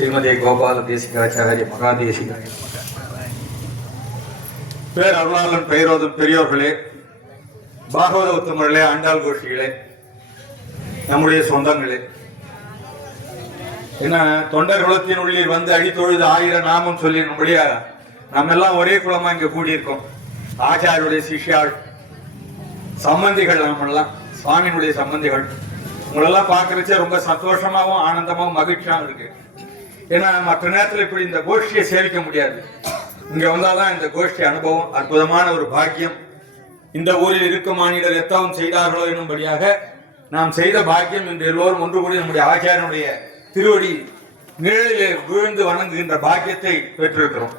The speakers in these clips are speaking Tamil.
ஸ்ரீமதி கோபால தேசிகாச்சாரிய மகாதேசிகாய பேர் அருளாளன் பெயரோதும் பெரியோர்களே, பாகவத உத்தமர்களே, ஆண்டாள் கோஷ்டிகளே, நம்முடைய சொந்தங்களே, என்ன தொண்டர் குலத்தின் உள்ளில் வந்து அடித்தொழுது 1000 நாமம் சொல்லி நம்முடைய நம்ம எல்லாம் ஒரே குலமா இங்க கூடியிருக்கோம். ஆச்சாரியுடைய சிஷ்யாள், சம்பந்திகள், நம்மெல்லாம் சுவாமியினுடைய சம்பந்திகள். உங்களெல்லாம் பார்க்கறச்சே ரொம்ப சந்தோஷமாவும் ஆனந்தமாவும் மகிழ்ச்சியாகவும் இருக்கு. ஏன்னா மற்ற நேரத்தில் இப்படி இந்த கோஷ்டியை சேவிக்க முடியாது. இங்க வந்தாதான் இந்த கோஷ்டி அனுபவம் அற்புதமான ஒரு பாக்கியம். இந்த ஊரில் இருக்கும் மானிடர் எத்தவும் செய்தார்களோ என்னும்படியாக நாம் செய்த பாக்கியம் இன்று எல்லோரும் ஒன்று கூடி நம்முடைய ஆச்சாரியனுடைய திருவடி நிழலிலே விழுந்து வணங்குகின்ற பாக்கியத்தை பெற்றிருக்கிறோம்.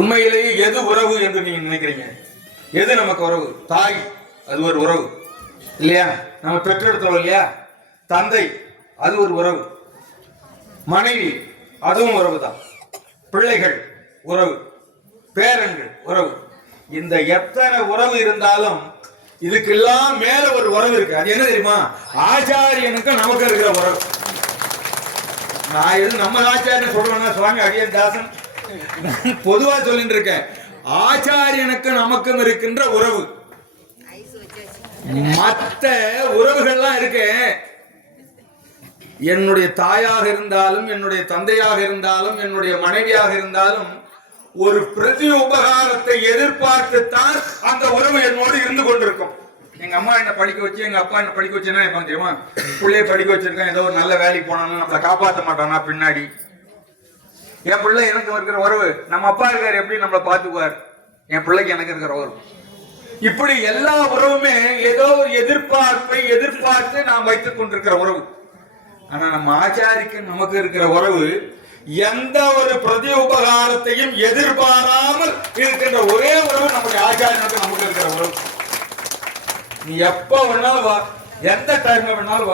உண்மையிலேயே எது உறவு என்று நீங்க நினைக்கிறீங்க? எது நமக்கு உறவு? தாய், அது ஒரு உறவு இல்லையா? நம்ம பெற்றெடுத்தோம் இல்லையா? தந்தை, அது ஒரு உறவு. மனைவி, அதுவும் உறவு தான். பிள்ளைகள் உறவு, பேரன்கள் உறவு. இந்த எத்தனை உறவு இருந்தாலும் இதுக்கெல்லாம் மேல ஒரு உறவு இருக்கு. அது என்ன தெரியுமா? ஆச்சாரியனுக்கு நமக்கு இருக்கிற உறவு. நான் எது நம்ம ஆச்சாரியன் சொல்றேன்னா சுவாமி அடியன் தாசன் பொதுவா சொல்லிட்டு இருக்கேன். ஆச்சாரியனுக்கு நமக்கும் இருக்கின்ற உறவு. மற்ற உறவுகள்லாம் இருக்கு. என்னுடைய தாயாக இருந்தாலும், என்னுடைய தந்தையாக இருந்தாலும், என்னுடைய மனைவியாக இருந்தாலும் ஒரு பிரதி உபகாரத்தை எதிர்பார்த்துத்தான் அந்த உறவு என்னோடு இருந்து கொண்டிருக்கும். எங்க அம்மா என்ன படிக்க வச்சு, எங்க அப்பா என்ன படிக்க வச்சுன்னா எப்ப தெரியுமா? பிள்ளைய படிக்க வச்சிருக்கேன், ஏதோ ஒரு நல்ல வேலைக்கு போனாலும் நம்மளை காப்பாற்ற மாட்டானா பின்னாடி. என் பிள்ளை எனக்கு இருக்கிற உறவு, நம்ம அப்பா இருக்காரு எப்படி நம்மளை பார்த்துக்குவார், என் பிள்ளைக்கு எனக்கு இருக்கிற உறவு. இப்படி எல்லா உறவுமே ஏதோ ஒரு எதிர்பார்ப்பை எதிர்பார்த்து நாம் வைத்துக் கொண்டிருக்கிற உறவு. ஆனா நம்ம ஆச்சாரிக்கு நமக்கு இருக்கிற உறவு எந்த ஒரு பிரதி உபகாரத்தையும் எதிர்பாராமல் இருக்கின்ற ஒரே உறவு நம்முடைய ஆச்சாரியனுக்கு நமக்கு இருக்கிற உறவு. நீ எப்ப வேணாலும் வா, எந்த டைம்ல வேணாலும் வா.